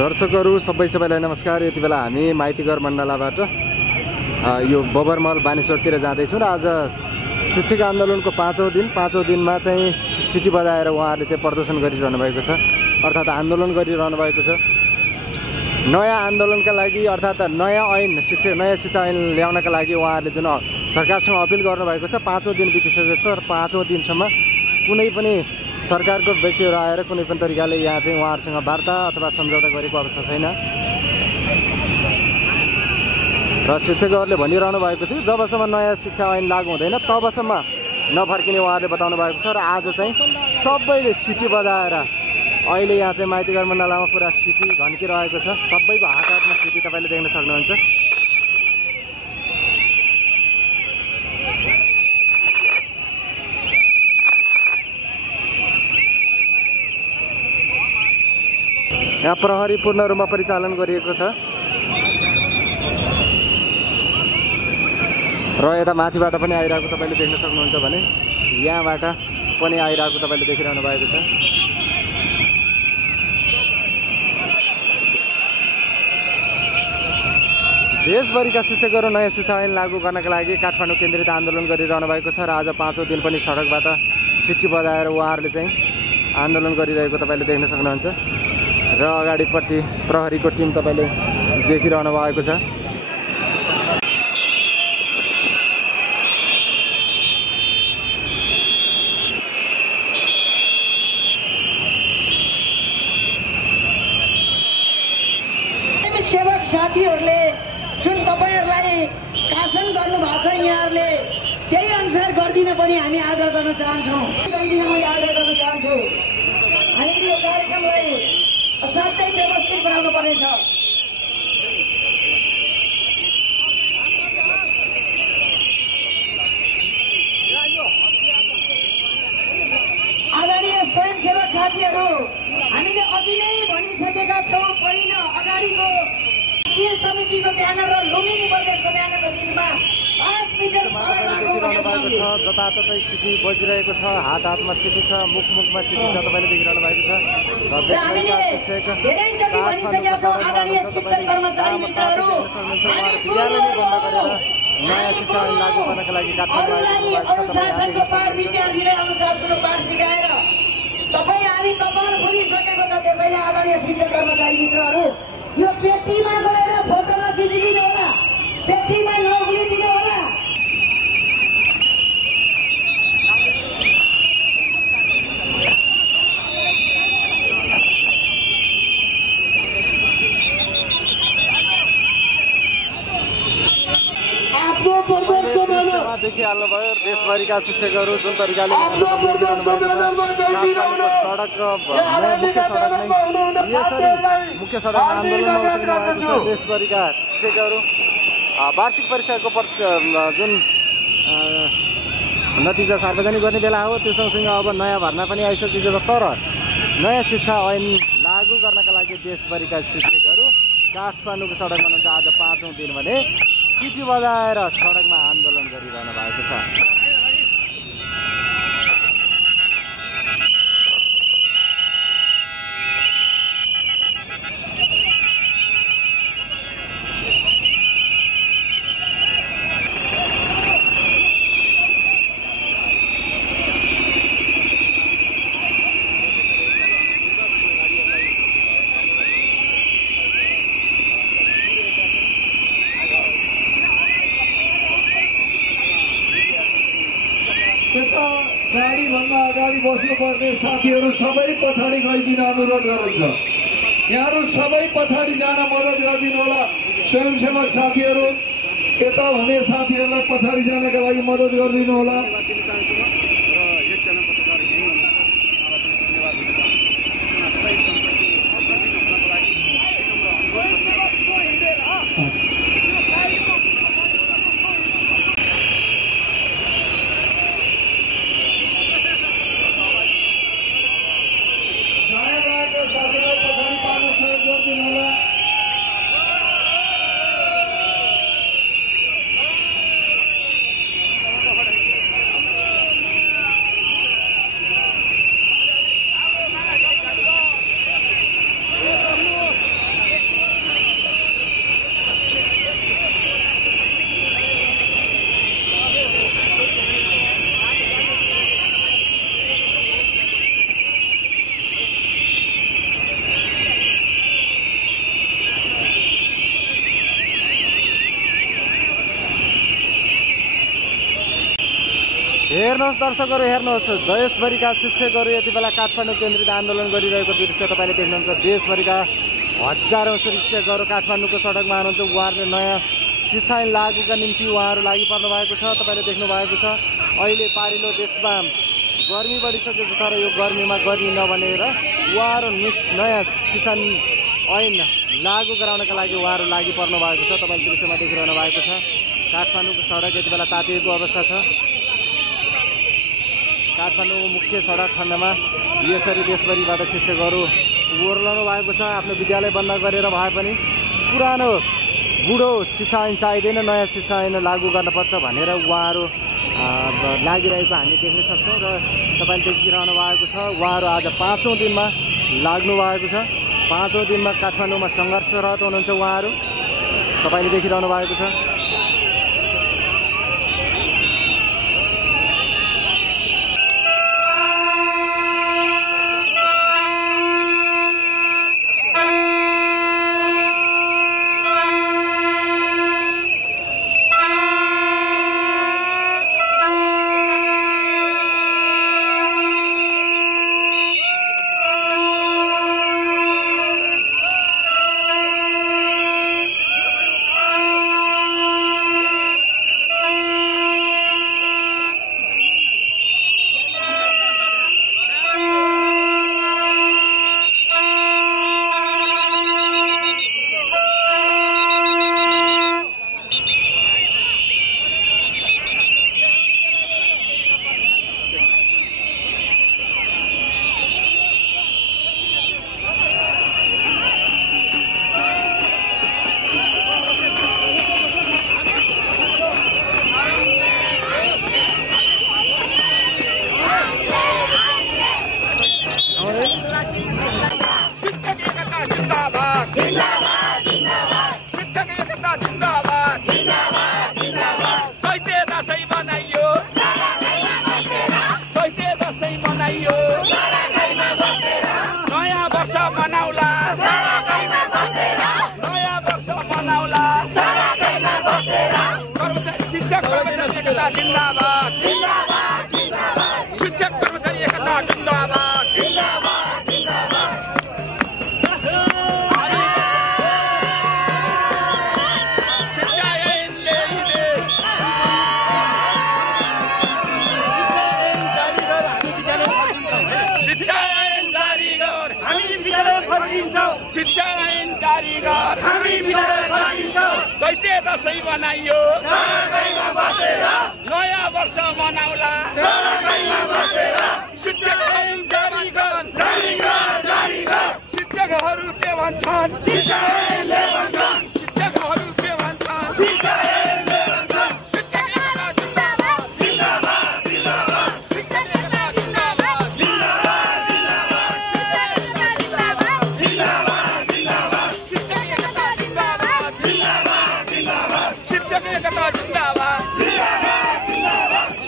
दर्शकहरू सबैलाई नमस्कार। यति बेला हामी माइतीघर मण्डलाबाट यो बबरमहल बानेश्वरतिर जाँदैछौँ र आज शिक्षक आन्दोलनको पाँचौँ दिनमा चाहिँ सिटी बजाएर उहाँहरूले चाहिँ प्रदर्शन गरिरहनु भएको छ, अर्थात् आन्दोलन गरिरहनु भएको छ। नयाँ आन्दोलनका लागि अर्थात् नयाँ शिक्षा ऐन ल्याउनका लागि उहाँहरूले जुन सरकारसँग अपिल गर्नुभएको छ, पाँचौँ दिन बितिसकेको छ र पाँचौँ दिनसम्म कुनै पनि सरकारको व्यक्तिहरू आएर कुनै पनि तरिकाले यहाँ चाहिँ उहाँहरूसँग वार्ता अथवा सम्झौता गरेको अवस्था छैन र शिक्षकहरूले भनिरहनु भएको छ कि जबसम्म नयाँ शिक्षा ऐन लागू हुँदैन तबसम्म नफर्किने उहाँहरूले बताउनु भएको छ। र आज चाहिँ सबैले सिटी बजाएर अहिले यहाँ चाहिँ माइतीघर मण्डलामा पुरा सिटी घन्किरहेको छ। सबैको हात हातमा सिटी तपाईँले देख्न सक्नुहुन्छ। यहाँ प्रहरी पूर्ण रूपमा परिचालन गरिएको छ र यता माथिबाट पनि आइरहेको तपाईँले देख्न सक्नुहुन्छ भने यहाँबाट पनि आइरहेको तपाईँले देखिरहनु भएको छ। देशभरिका शिक्षकहरू नयाँ शिक्षा ऐन लागू गर्नका लागि काठमाडौँ केन्द्रित आन्दोलन गरिरहनु भएको छ र आज पाँचौँ दिन पनि सडकबाट सिटी बजाएर उहाँहरूले चाहिँ आन्दोलन गरिरहेको तपाईँले देख्न सक्नुहुन्छ र अगाडिपट्टि प्रहरीको टिम तपाईँले देखिरहनु भएको छ। सेवक साथीहरूले जुन तपाईँहरूलाई शासन गर्नुभएको छ यहाँहरूले त्यही अनुसार गरिदिन पनि हामी आग्रह गर्न चाहन्छौँ। मैले आग्रह गर्न चाहन्छु हामीले यो कार्यक्रमलाई असाध्यै व्यवस्थित बनाउनु पर्नेछ। आदरणीय स्वयंसेवक साथीहरू, हामीले अघि नै भनिसकेका छौँ, पहिलो अगाडिको समितिको ब्यानर र लुम्बिनी प्रदेशको ब्यानरको बिचमा 5 मिटर जताततै सिटी बजिरहेको छ, हात हातमा सिटी छ, मुखमा सिटी छ, तपाईँले देखिरहनु भएको छ। हामीले धेरैचोटि भनिसकेका छौँ आदरणीय शिक्षक कर्मचारी मित्रहरू, नयाँ शिक्षा ऐन लागू गर्नका लागि अनुशासनको पाठ विद्यार्थीलाई अनुशासनको पाठ सिकाएर तपाईँ हामी कपाल फुलिसकेको छ। त्यसैले आदरणीय शिक्षक कर्मचारी मित्रहरू, यो पेटीमा गएर फोटो नखिचिदिनु होला, पेटीमा नउक्लिदिनु होला। देखिहाल्नुभयो देशभरिका शिक्षकहरू जुन तरिकाले सडक मुख्य सडक नै यसरी मुख्य सडकमा आन्दोलनमा उत्रिनु भएको छ। देशभरिका शिक्षकहरू वार्षिक परीक्षाको जुन नतिजा सार्वजनिक गर्ने बेला हो, त्यो सँगसँगै अब नयाँ भर्ना पनि आइसकेको छ। तर नयाँ शिक्षा ऐन लागू गर्नका लागि देशभरिका शिक्षकहरू काठमाडौँको सडकमा हुनुहुन्छ। आज पाँचौँ दिन भने सिटी बजाएर सडकमा आन्दोलन गरिरहनु भएको छ। गाडीभन्दा अगाडि बस्नुपर्ने साथीहरू सबै पछाडि गइदिन अनुरोध गरिन्छ। यहाँहरू सबै पछाडि जान मद्दत गरिदिनु होला। स्वयंसेवक साथीहरू, यता हुने साथीहरूलाई पछाडि जानका लागि मद्दत गरिदिनु होला। हेर्नुहोस् दर्शकहरू, हेर्नुहोस् देशभरिका शिक्षकहरू यति बेला काठमाडौँ केन्द्रित आन्दोलन गरिरहेको दृश्य तपाईँले देख्नुहुन्छ। देशभरिका हजारौँ शिक्षकहरू काठमाडौँको सडकमा हुनुहुन्छ। उहाँहरूले नयाँ शिक्षा ऐन लागुका निम्ति उहाँहरू लागि पर्नु भएको छ। तपाईँले देख्नु भएको छ अहिले पारिलो देशमा गर्मी बढिसकेको छ, तर यो गर्मीमा गर्मी नबनेर उहाँहरू नयाँ शिक्षा ऐन लागु गराउनका लागि उहाँहरू लागि पर्नु भएको छ। तपाईँले दृश्यमा देखिरहनु भएको छ काठमाडौँको सडक यति बेला तातिएको अवस्था छ। काठमाडौँको मुख्य सडक खण्डमा यसरी देशभरिबाट शिक्षकहरू ओर्लनु भएको छ। आफ्नो विद्यालय बन्द गरेर भए पनि पुरानो बुढो शिक्षा ऐन चाहिँदैन, नयाँ शिक्षा ऐन लागू गर्नुपर्छ भनेर उहाँहरू लागिरहेको हामी देख्न सक्छौँ। र तपाईँले देखिरहनु भएको छ उहाँहरू आज 5औँ दिनमा लाग्नु भएको छ। 5औँ दिनमा काठमाडौँमा सङ्घर्षरत हुनुहुन्छ उहाँहरू, तपाईँले देखिरहनु भएको छ। शिक्षा ऐन जारी गर, हामी विद्यालय फर्किन्छौँ। चैते दशैँ मनाइयो सडकैमा बसेर, नयाँ वर्ष मनाउला सडकैमा बसेर। शिक्षक ऐन जारी गर, जारी गर, जारी गर। शिक्षकहरू के भन्छन्? शिक्षा ऐनले भन्छन्। शिक्षकहरू के भन्छन्? शिक्षा ऐनले भन्छन्। शिक्षक एकता जिन्दाबाद, जिन्दाबाद, जिन्दाबाद। शिक्षक एकता जिन्दाबाद, जिन्दाबाद, जिन्दाबाद। शिक्षक एकता जिन्दाबाद,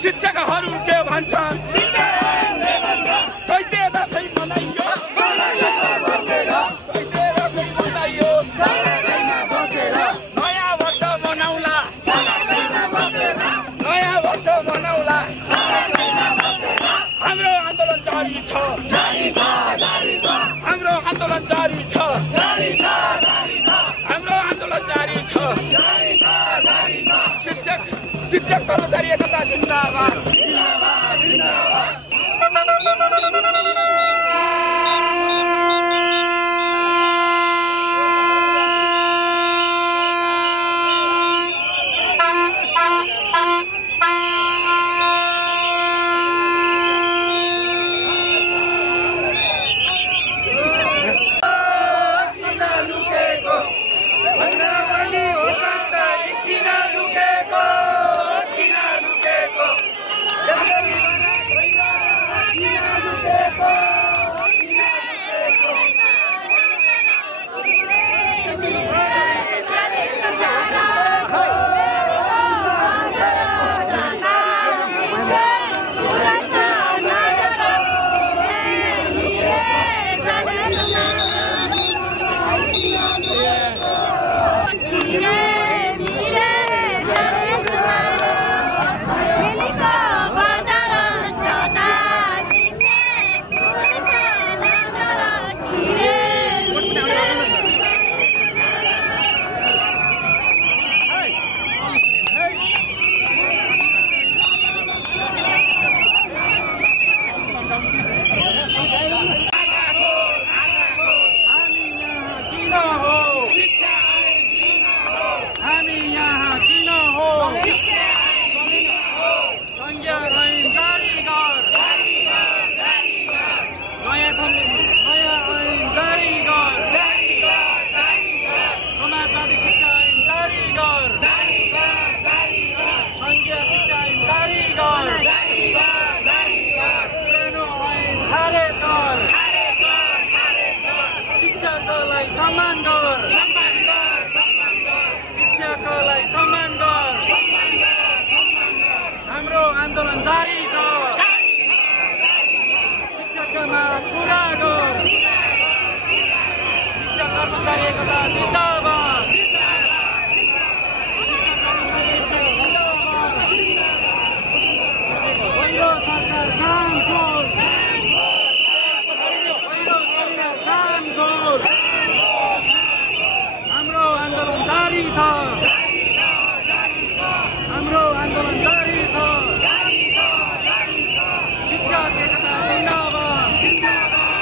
शिक्षकहरू के भन्छन्? चैते दशैँ मनाइयो, चैते दशैँ मनाइयो, नयाँ वर्ष मनाउला, नयाँ वर्ष मनाउला। हाम्रो आन्दोलन जारी छ, हाम्रो आन्दोलन जारी छ, हाम्रो आन्दोलन जारी छ। शिक्षक कर्मचारी एकता जिन्दाबाद, जिन्दाबाद, जिन्दाबाद। शिक्षकलाई सम्मान गर शिक्षकलाई सम्मान गर हाम्रो आन्दोलन जारी छ शिक्षकका माग पुरा गर शिक्षक कर्मचारी एकता जिन्दाबाद पहिलो सरकार काम गर पहिलो सरकार काम गर